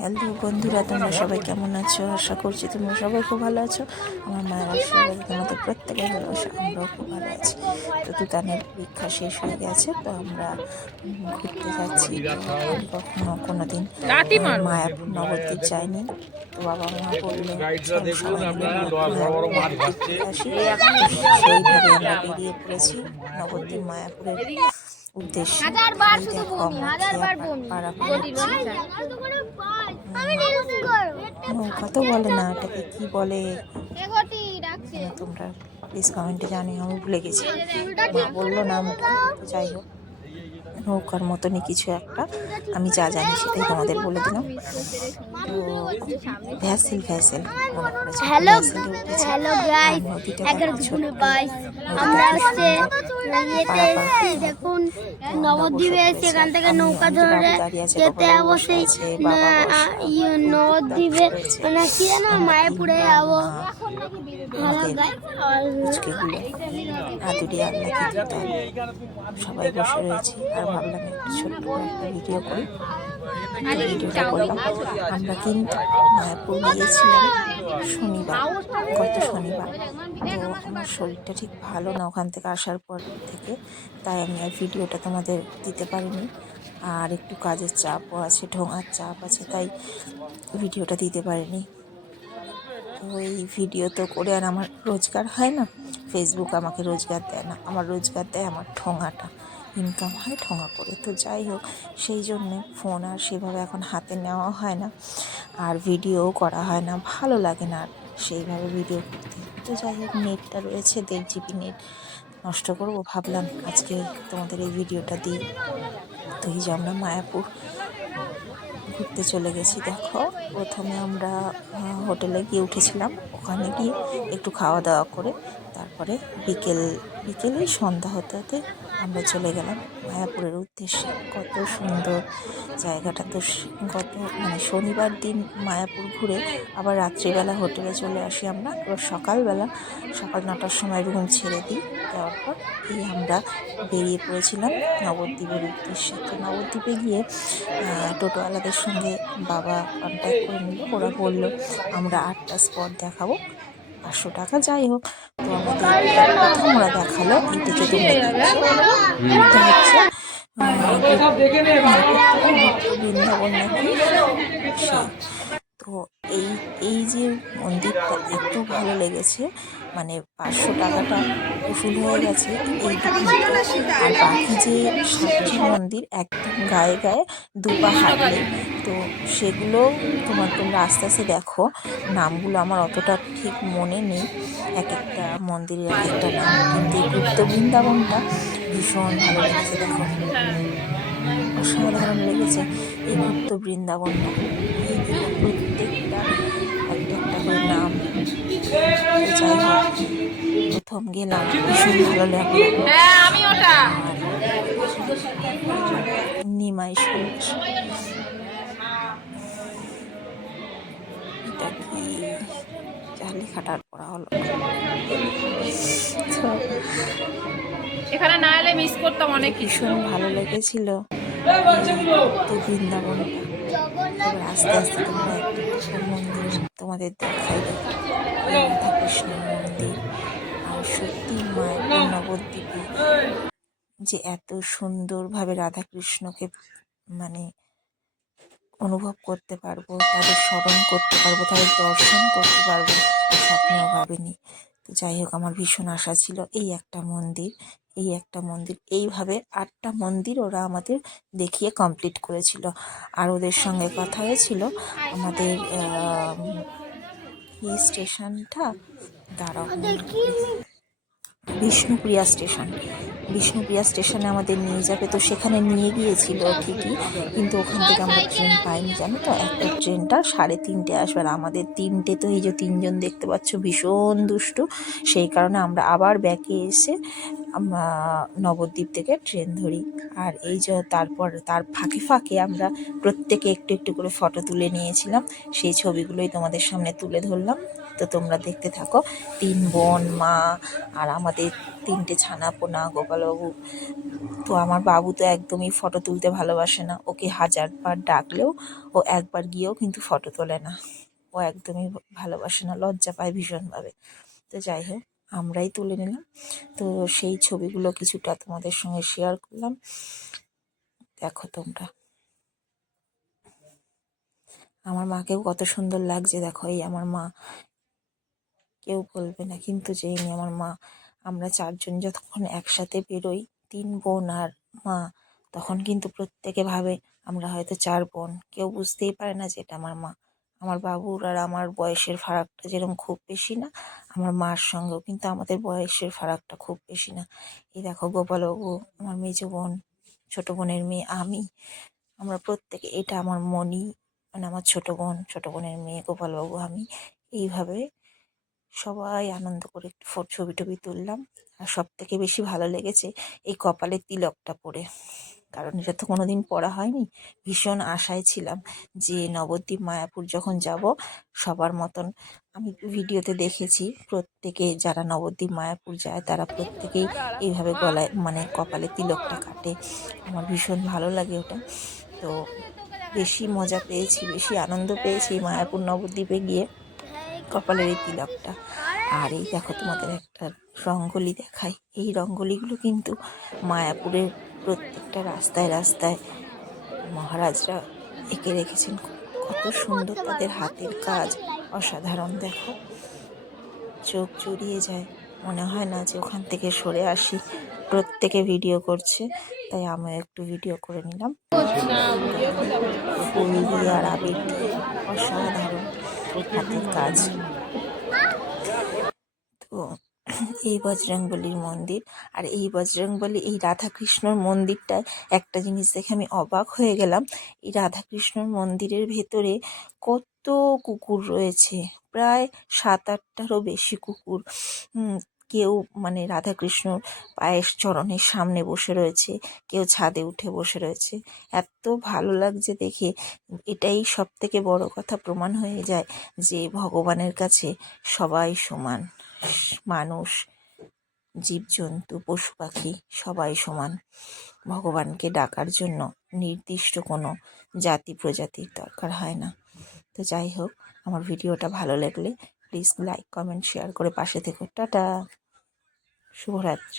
Hello বন্ধুরা, তোমরা সবাই কেমন আছো? আশা করছি তোমরা সবাই খুব ভালো আছো। আমার মায়ের আশীর্বাদে তোমাদের প্রত্যেকের ভালোবাসা, আমরাও খুব ভালো আছি। তো তুতানের পরীক্ষা শেষ হয়ে গেছে, তো আমরা ঘুরতে যাচ্ছি। তো আমি কখনো কোনোদিন মায়াপুর নবদ্বীপ যাইনি। তো বাবা মা বললো চল সবাই মিলে মায়াপুর নবদ্বীপ ঘুরে আসি। সেইভাবে আমরা বেরিয়ে পড়েছি নবদ্বীপ মায়াপুরের উদ্দেশ্যে। এই দেখো আমরা পাড়াপাড়ি নৌকা তো বলে না, এটাকে কি বলে তোমরা প্লিজ কমেন্টে জানিও, আমি ভুলে গেছি। মা বললো নামটা, তো যাই হোক নৌকার মতনই কিছু একটা, আমি যা জানি সেটাই তোমাদের বলে দিলাম। তো ভ্যাসেল মনে পড়েছে, হ্যালো গাইস, আমরা দেখুন নবদ্বীপে এসে এখান থেকে নৌকা ধরে যেতে অবশ্যই নবদ্বীপে মানে কি জানো মায়াপুরে যাবো। সবাই বসে রয়েছি আর ভাবলাম একটু ছোট্ট একটা ভিডিও করি। ভিডিওটা করলাম। আমরা কিন্তু মায়াপুর গিয়েছিলাম গত শনিবার। তো আমার শরীরটা ঠিক ভালো না ওখান থেকে আসার পর থেকে, তাই আমি আর ভিডিওটা তোমাদের দিতে পারিনি। আর একটু কাজের চাপও আছে, ঢোঙার চাপ আছে, তাই ভিডিওটা দিতে পারিনি। তো এই ভিডিও তো করে আর আমার রোজগার হয় না, ফেসবুক আমাকে রোজগার দেয় না, আমার রোজগার দেয় আমার ঠোঙাটা, ইনকাম হয় ঠোঙা করে। তো যাই হোক, সেই জন্যে ফোন আর সেভাবে এখন হাতে নেওয়া হয় না, আর ভিডিও করা হয় না, ভালো লাগে না আর সেইভাবে ভিডিও করতে। তো যাই হোক, নেটটা রয়েছে 1.5 GB নেট, নষ্ট করব ভাবলাম আজকে তোমাদের এই ভিডিওটা দিই। তো এই যে আমরা মায়াপুর ঘুরতে চলে গেছি। দেখো, প্রথমে আমরা হোটেলে গিয়ে উঠেছিলাম, ওখানে গিয়ে একটু খাওয়া দাওয়া করে তারপরে বিকেলেই সন্ধ্যা হতে হতে আমরা চলে গেলাম মায়াপুরের উদ্দেশ্যে। কত সুন্দর জায়গাটা! তো মানে শনিবার দিন মায়াপুর ঘুরে আবার রাত্রিবেলা হোটেলে চলে আসি আমরা। এবার সকাল 9টার সময় রুম ছেড়ে দিই, দেওয়ার পর আমরা বেরিয়ে পড়েছিলাম নবদ্বীপের উদ্দেশ্যে। তো নবদ্বীপে গিয়ে টোটোওয়ালাদের সঙ্গে বাবা কন্ট্যাক্ট করে নিল, ওরা বললো আমরা 8টা স্পট দেখাবো, 500 টাকা। যাই হোক, তো আমাদের প্রথম ওরা দেখালো এইটা যে তোমরা হচ্ছে বৃন্দাবন নাকি সেই। তো এই যে মন্দিরটা এত ভালো লেগেছে, মানে 500 টাকাটা উসুল হয়ে গেছে এই আর বাকি যে 7টি মন্দির একদম গায়ে গায়ে 2 পা হাঁটলে। তো সেগুলো তোমরা আস্তে আস্তে দেখো, নামগুলো আমার অতটা ঠিক মনে নেই, এক একটা মন্দিরের এক একটা নাম, কিন্তু এই গুপ্ত বৃন্দাবনটা ভীষণ ভালো লেগেছে। দেখো, অসাধারণ লেগেছে এই গুপ্ত বৃন্দাবনটা। এই দেখো, প্রত্যেকটা একটা একটা করে নাম। যাই হোক, প্রথম গেলাম, ভীষণ ভালো লাগলো। নিমাই সন্ন্যাস, এটা কি লেখাটার পড়া হলো, এখানে না এলে মিস করতাম অনেক কিছু। ভীষণ ভালো লেগেছিল তো বৃন্দাবনটা। এবার আস্তে আস্তে তোমরা একটা মন্দির তোমাদের দেখাই, রাধাকৃষ্ণ মন্দির। আর সত্যি মায়াপুর নবদ্বীপে যে এত সুন্দরভাবে রাধাকৃষ্ণকে মানে অনুভব করতে পারবো, তাদের স্মরণ করতে পারবো, তাদের দর্শন করতে পারবো, স্বপ্নেও ভাবিনি। তো যাই হোক, আমার ভীষণ আশা ছিল এই একটা মন্দির এইভাবে 8টা মন্দির ওরা আমাদের দেখিয়ে কমপ্লিট করেছিল। আর ওদের সঙ্গে কথা হয়েছিল আমাদের এই স্টেশনটা, দাঁড়াও, বিষ্ণুপ্রিয়া স্টেশনে আমাদের নিয়ে যাবে। তো সেখানে নিয়ে গিয়েছিল ঠিকই, কিন্তু ওখান থেকে আমরা ট্রেন পাইনি, জানো তো। একটা ট্রেনটা 3:30 আসবে, আর আমাদের 3টে। তো এই যে 3জন দেখতে পাচ্ছ ভীষণ দুষ্টু, সেই কারণে আমরা আবার ব্যাকে এসে আমরা নবদ্বীপ থেকে ট্রেন ধরি। আর এই যে তার ফাঁকে আমরা প্রত্যেকে একটু একটু করে ফটো তুলে নিয়েছিলাম, সেই ছবিগুলোই তোমাদের সামনে তুলে ধরলাম। তো তোমরা দেখতে থাকো, 3 বোন, মা আর আমাদের 3টে ছানাপোনা, গোপাল গোপালবাবু। তো আমার বাবু তো একদমই ফটো তুলতে ভালোবাসে না, ওকে 1000বার ডাকলেও ও একবার গিয়েও কিন্তু ফটো তোলে না। ও একদমই ভালোবাসে না, লজ্জা পায় ভীষণভাবে। তো যাই হোক, আমরাই তুলে নিলাম। তো সেই ছবিগুলো কিছুটা তোমাদের সঙ্গে শেয়ার করলাম, দেখো তোমরা। আমার মাকেও কত সুন্দর লাগছে, দেখো এই আমার মা, কেউ বলবে না কিন্তু যে ইনি আমার মা। আমরা 4জন যতক্ষণ একসাথে বেরোই, 3 বোন আর মা, তখন কিন্তু প্রত্যেকে ভাবে আমরা হয়তো 4 বোন, কেউ বুঝতেই পারে না যে এটা আমার মা। আমার বাবুর আর আমার বয়সের ফারাকটা যেরকম খুব বেশি না, আমার মার সঙ্গেও কিন্তু আমাদের বয়সের ফারাকটা খুব বেশি না। এই দেখো গোপালবাবু, আমার মেজো বোন, ছোট বোনের মেয়ে আমি, আমরা প্রত্যেকে, এটা আমার মণি মানে আমার ছোট বোনের মেয়ে, গোপালবাবু আমি, এইভাবে সবাই আনন্দ করে একটু ছবি টবি তুললাম। আর সব থেকে বেশি ভালো লেগেছে এই কপালে তিলকটা পরে, কারণ এটা তো কোনোদিন পরা হয়নি। ভীষণ আশায় ছিলাম যে নবদ্বীপ মায়াপুর যখন যাব, সবার মতন আমি ভিডিওতে দেখেছি প্রত্যেকে যারা নবদ্বীপ মায়াপুর যায় তারা প্রত্যেকেই এইভাবে গলায় মানে কপালে তিলকটা কাটে। আমার ভীষণ ভালো লাগে ওটা। তো বেশি মজা পেয়েছি, বেশি আনন্দ পেয়েছি মায়াপুর নবদ্বীপে গিয়ে কপালের এই তিলকটা। আর এই দেখো তোমাদের একটা রঙ্গোলি দেখাই, এই রঙ্গোলিগুলো কিন্তু মায়াপুরের প্রত্যেকটা রাস্তায় রাস্তায় মহারাজরা এঁকে রেখেছেন, কত সুন্দর তাদের হাতের কাজ, অসাধারণ। দেখো, চোখ জুড়িয়ে যায়, মনে হয় না যে ওখান থেকে সরে আসি। প্রত্যেকে ভিডিও করছে, তাই আমিও একটু ভিডিও করে নিলাম। ফুল দিয়ে আর আবির দিয়ে অসাধারণ হাতের কাজ। তো এই বজরংবলীর মন্দির, আর এই বজরংবলী এই রাধাকৃষ্ণর মন্দিরটায় একটা জিনিস দেখে আমি অবাক হয়ে গেলাম। এই রাধাকৃষ্ণর মন্দিরের ভেতরে কত কুকুর রয়েছে, প্রায় 7-8টারও বেশি কুকুর। কেউ মানে রাধাকৃষ্ণর পায়ের চরণের সামনে বসে রয়েছে, কেউ ছাদে উঠে বসে রয়েছে। এত ভালো লাগছে দেখে। এটাই সব থেকে বড় কথা, প্রমাণ হয়ে যায় যে ভগবানের কাছে সবাই সমান। মানুষ, জীবজন্তু, পশু পাখি সবাই সমান। ভগবানকে ডাকার জন্য নির্দিষ্ট কোনো জাতি প্রজাতির দরকার হয় না। তো যাই হোক, আমার ভিডিওটা ভালো লাগলে প্লিজ লাইক, কমেন্ট, শেয়ার করে পাশে থেকো। টাটা, শুভরাত্রি।